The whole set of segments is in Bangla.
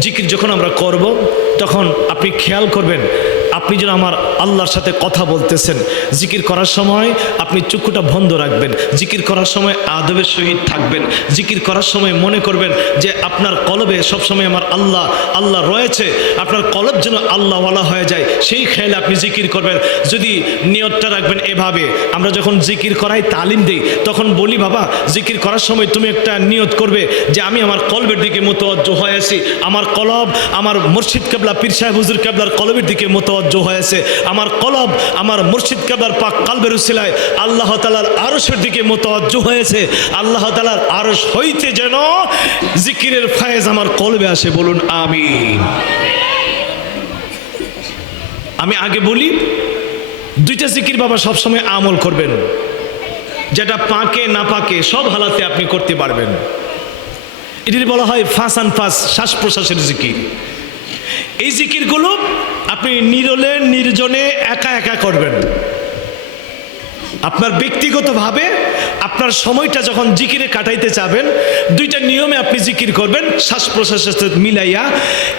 জিকির যখন আমরা করব তখন আপনি খেয়াল করবেন আপনি যেন আমার আল্লাহর সাথে কথা বলতেছেন। জিকির করার সময় আপনি চক্ষুটা বন্ধ রাখবেন। জিকির করার সময় আদবের সহিত থাকবেন। জিকির করার সময় মনে করবেন যে আপনার কলবে সবসময় আমার আল্লাহ আল্লাহ রয়েছে। আপনার কলব যেন আল্লাহওয়ালা হয়ে যায়, সেই খেয়ালে আপনি জিকির করবেন। যদি নিয়তটা রাখবেন এভাবে, আমরা যখন জিকির করাই তালিম দিই, তখন বলি, বাবা, জিকির করার সময় তুমি একটা নিয়ত করবে যে আমি আমার কলবের দিকে মোতওয়াজ্জ হয়েছি আমার কলব, আমার মুর্শিদ কেবলা, পীর সাহেব, হুজুর কেবলার কলবের দিকে মোতওয়াজ্জ হয়েছে। আমার কলব, আমার মুর্শিদ কেবলার পাক কালবের উসিলায় আল্লাহ তালার আরশের দিকে মোতওয়াজ্জ হয়েছে। আল্লাহ তালার আরশ হইতে যেন জিকিরের ফায়েজ আমার কলবে আসে, বলুন আমিন। আমি আগে বলি, দুইটা জিকির বাবা সবসময় আমল করবেন। যেটা পাকে না পাকে সব হালাতে আপনি করতে পারবেন। এটির বলা হয় ফাঁস আন ফাঁস, শ্বাস প্রশ্বাসের জিকির। এই জিকিরগুলো আপনি নিরলে, নির্জনে একা একা করবেন। আপনার ব্যক্তিগতভাবে আপনার সময়টা যখন জিকিরে কাটাইতে চাবেন, দুইটা নিয়মে আপনি জিকির করবেন, শ্বাস প্রশ্বাসের সাথে মিলাইয়া।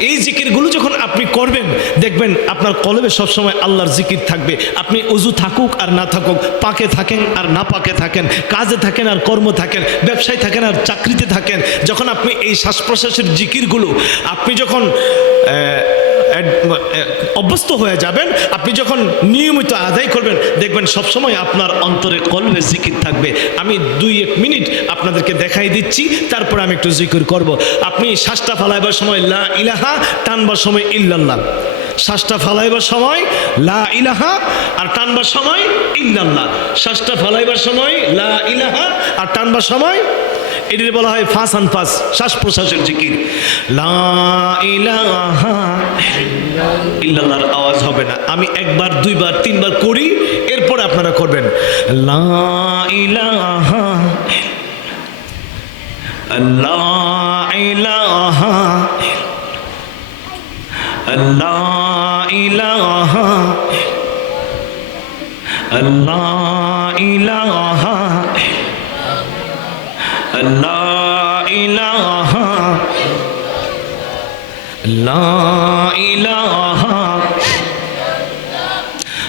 এই জিকিরগুলো যখন আপনি করবেন, দেখবেন আপনার কলবে সবসময় আল্লাহর জিকির থাকবে। আপনি উজু থাকুক আর না থাকুক, পাকে থাকেন আর না পাকে থাকেন, কাজে থাকেন আর কর্ম থাকেন, ব্যবসায় থাকেন আর চাকরিতে থাকেন, যখন আপনি এই শ্বাস প্রশ্বাসের জিকিরগুলো, আপনি যখন অভ্যস্ত হয়ে যাবেন। আপনি যখন নিয়মিত আদায় করবেন, দেখবেন সবসময় আপনার অন্তরে কলবে জিকির থাকবে। আমি দুই এক মিনিট আপনাদেরকে দেখাই দিচ্ছি, তারপরে আমি একটু জিকির করব। আপনি শ্বাসটা ফালাইবার সময় লা ইলাহা, টানবার সময় ইল্লাল্লাহ। শ্বাসটা ফালাইবার সময়, লা ইলাহা, আর টানবার সময়, ইল্লাল্লাহ। শ্বাসটা ফালাইবার সময়, লা ইলাহা, আর টানবার সময় এটির বলা হয় ফাঁস আন ফাঁস, শ্বাস প্রশ্বাসের জিকির। ইল্লাল্লাহর আওয়াজ হবে না। আমি একবার, দুইবার, তিনবার করি, এরপরে আপনারা করবেন। লা ইলাহা লা ইলাহা, লা اللہ الہ اللہ الہ اللہ الہ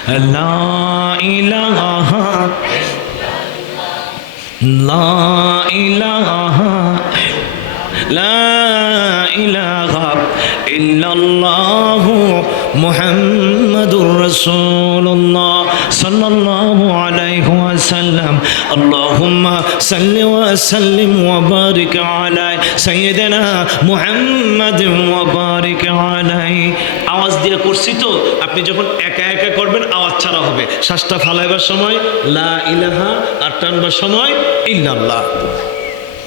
اللہ الہ لا إله لا إله إلا الله محمد رسول صلى الله عليه وسلم اللهم صل وسلم وبارك على سيدنا محمد وبارك عليه আওয়াজ দিয়ে করছি তো, আপনি যখন একা একা করবেন, আওয়াজ ছাড়া হবে। শ্বাসটা ফালাইবার সময়, লা ইলাহা আর টানবার সময় ইল্লাল্লাহ।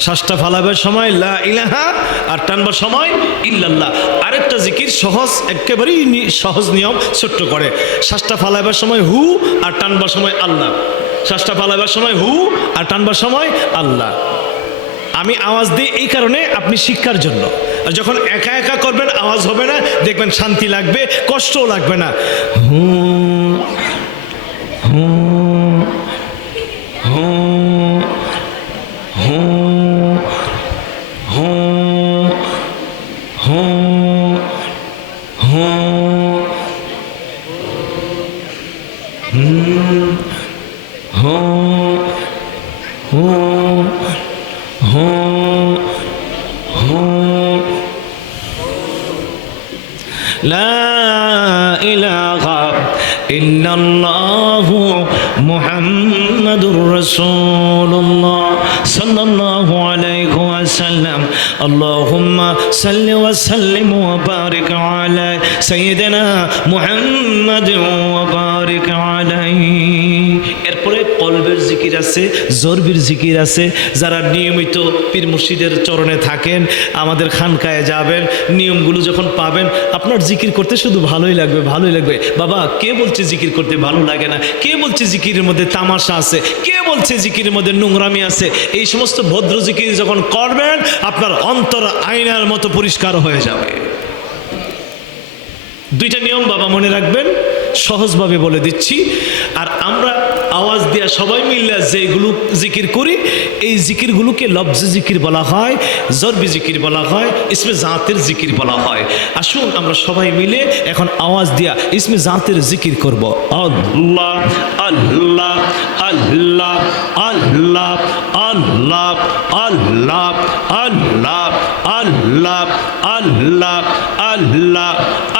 শ্বাসটা ফালাবার সময়, লা ইলাহা, আর টানবার সময়, ইল্লাল্লাহ। আরেকটা জিকির সহজ, একেবারেই সহজ নিয়ম, ছোট্ট করে। শ্বাসটা ফালাবার সময় হু, আর টানবার সময় আল্লাহ। শ্বাসটা ফালাবার সময় হু, আর টানবার সময় আল্লাহ। আমি আওয়াজ দিই এই কারণে আপনি শিক্ষার জন্য। আর যখন একা একা করবেন, আওয়াজ হবে না, দেখবেন শান্তি লাগবে, কষ্টও লাগবে না। হুম হু সৈয়দেনা মুহাম্মদ ওয়াবারিক এরপরে কলবের জিকির আছে, জরবির জিকির আছে। যারা নিয়মিত পীর মুর্শিদের চরণে থাকেন, আমাদের খানকায় যাবেন, নিয়মগুলো যখন পাবেন, আপনার জিকির করতে শুধু ভালোই লাগবে ভালোই লাগবে। বাবা, কে বলছে জিকির করতে ভালো লাগে না? কে বলছে জিকির মধ্যে তামাশা আছে? কে বলছে জিকির মধ্যে নোংরামি আছে? এই সমস্ত ভদ্র জিকির যখন করবেন, আপনার অন্তর আয়নার মতো পরিষ্কার হয়ে যাবে। দুইটা নিয়ম বাবা মনে রাখবেন সহজভাবে বলে দিচ্ছি আর আমরা আওয়াজ দিয়া সবাই মিলে যেগুলো জিকির করি এই জিকিরগুলোকে লফজ জিকির বলা হয় জরবি জিকির বলা হয় ইসমে জাঁতের জিকির বলা হয় আসুন আমরা সবাই মিলে এখন আওয়াজ দিয়া ইসমে জাঁতের জিকির করব আল্লাহ আল্লাহ আল্লাহ আল্লাহ আল্লাহ আল্লাহ আল্লাহ আল্লাহ আল্লাহ আল্লাহ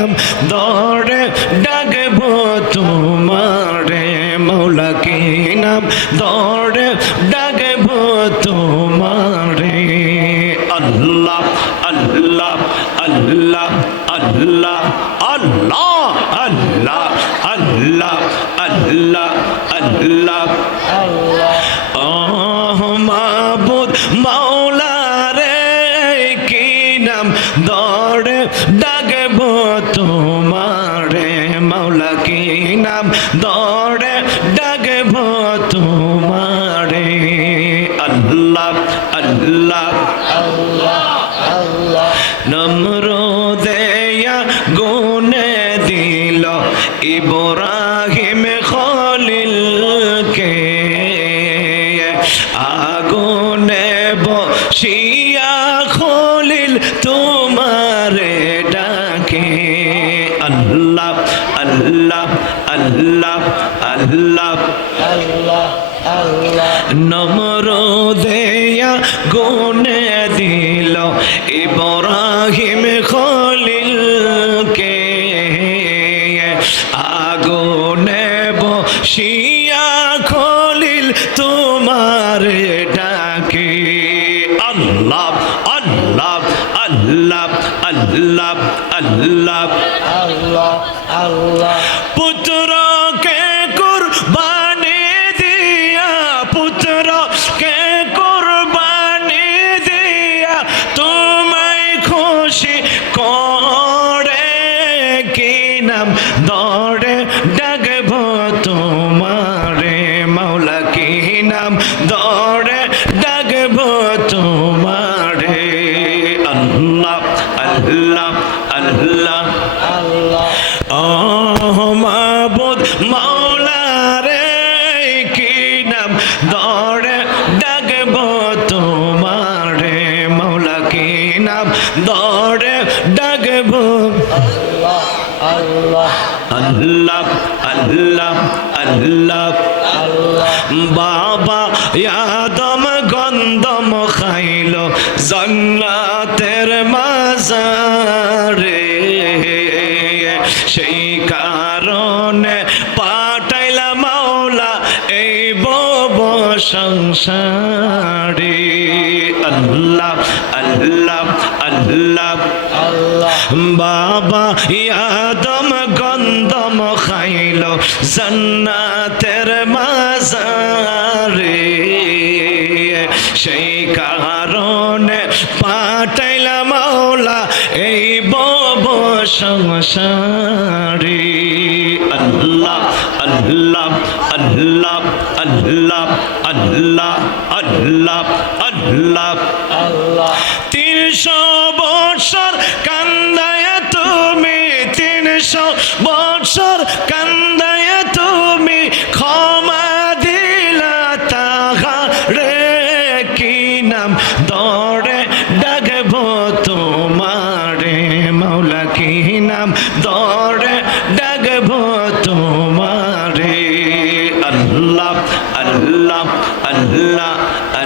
No. আল্লাহ আল্লাহ আল্লাহ আল্লাহ আল্লাহ আল্লাহ আল্লাহ Allah, Allah. পুত্রকে আল্লাহ আল্লাহ আল্লাহ. বাবা আদম গন্ধম খাইল জন্নাতের মাজারে। সেই কারণে পাঠাইলা মাওলা এই বব সংসারে। আল্লাহ আল্লাহ আল্লাহ। বাবা সেই কারণে পাঠাইলা মাওলা এই বব সংসারে।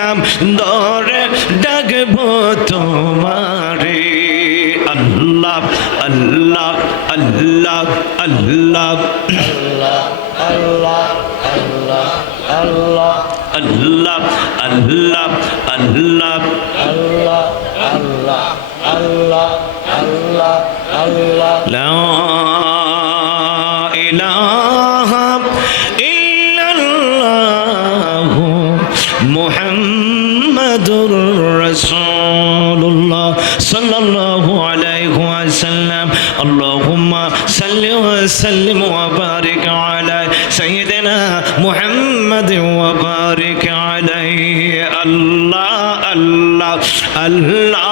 নাম দল محمد وبارك عليه. الله الله الله.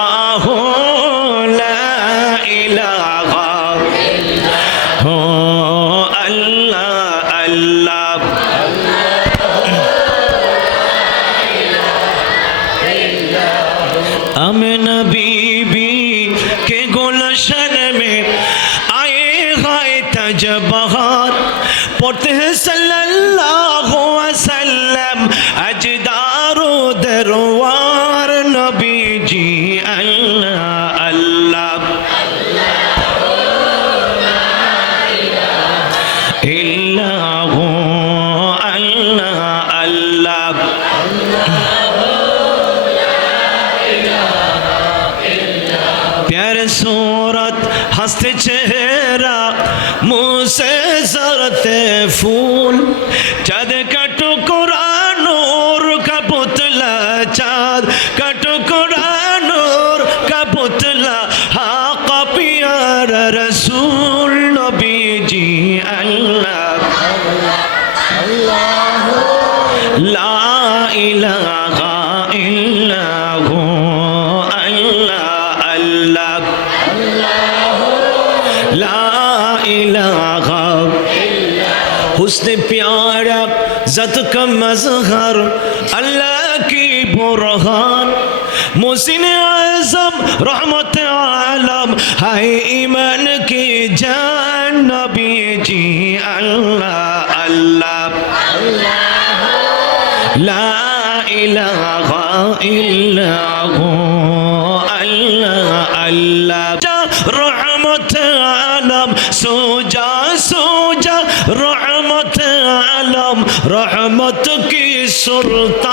ফুল حسن پیارا زد کا مظہر اللہ کی برہان محسن اعظم رحمت عالم ہے ایمان کی جان نبی جی اللہ اللہ اللہ لا الہ Sultan.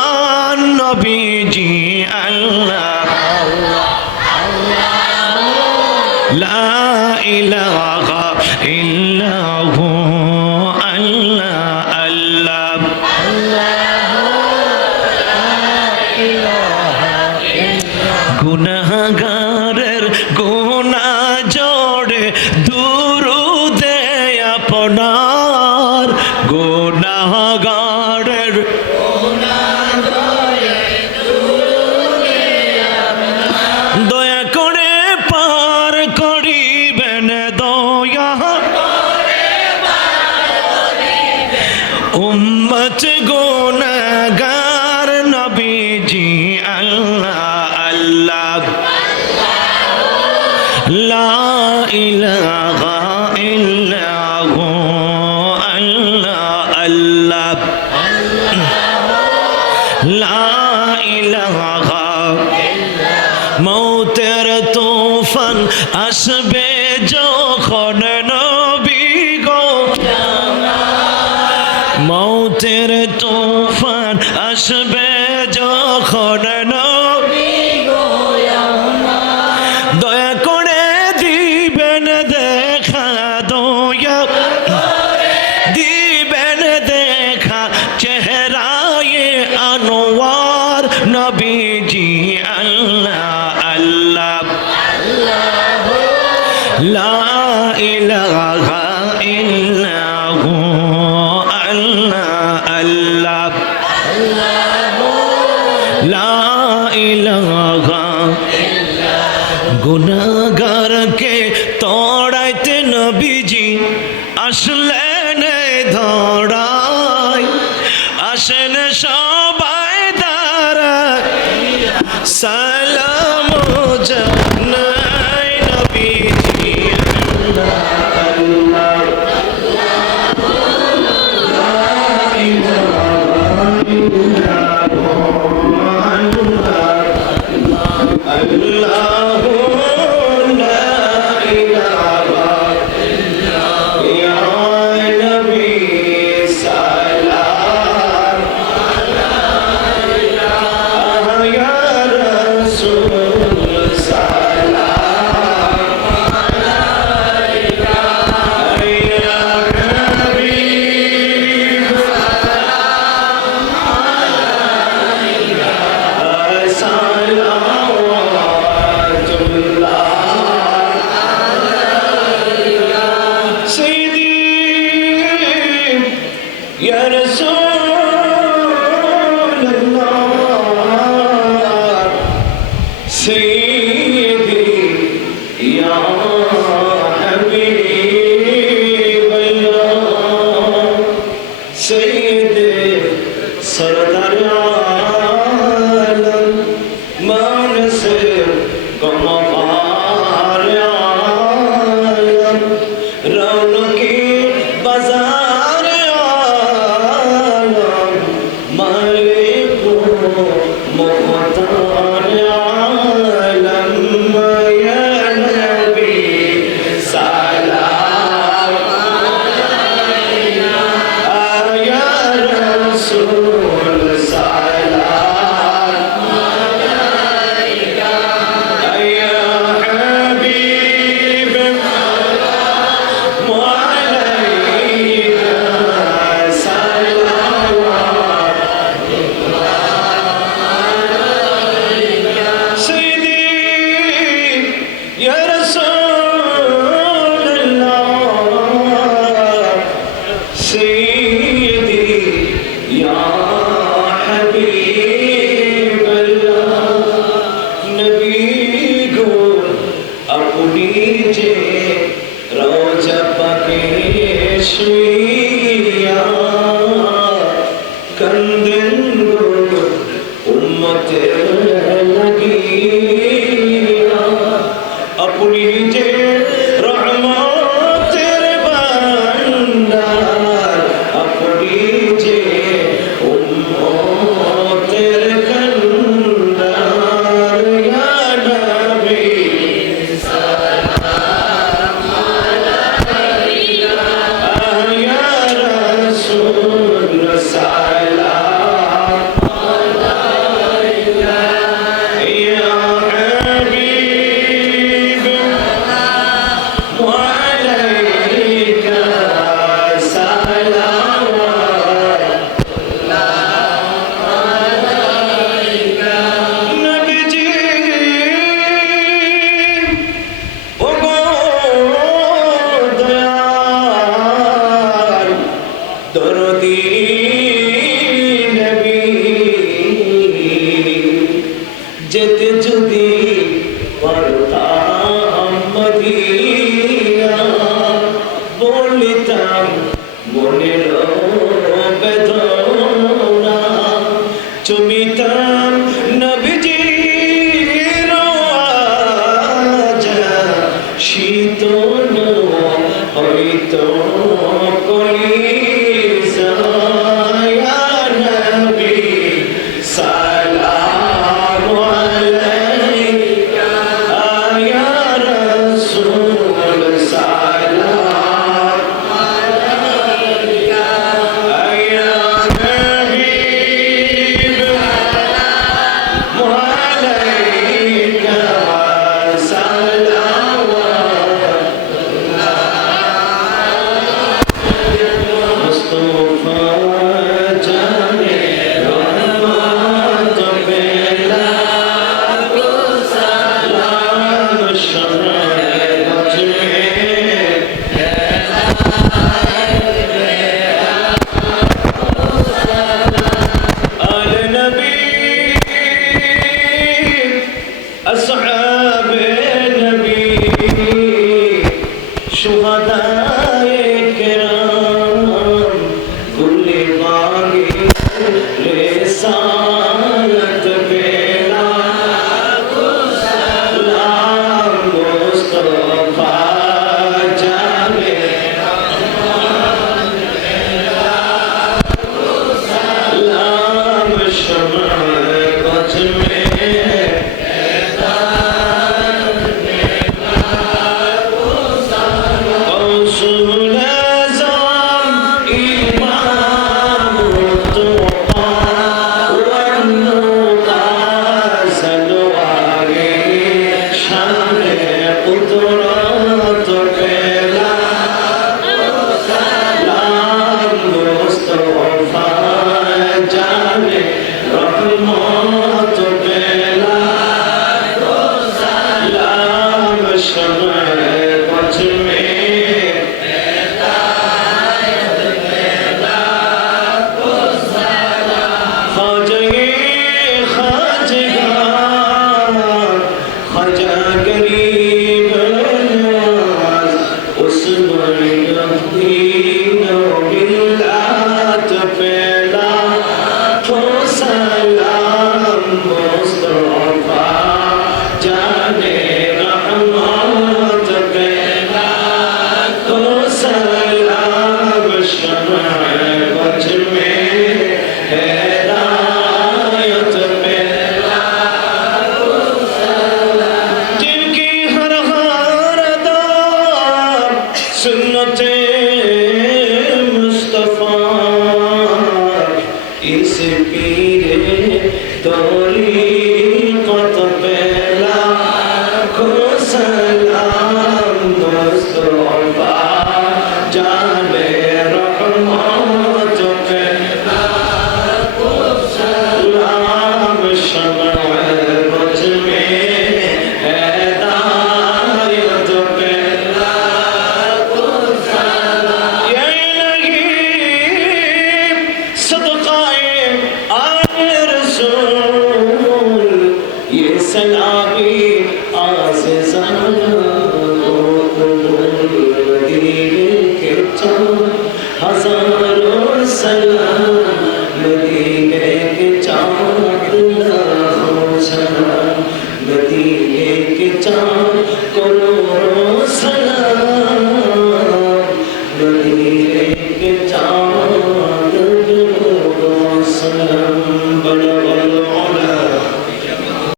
Thank you.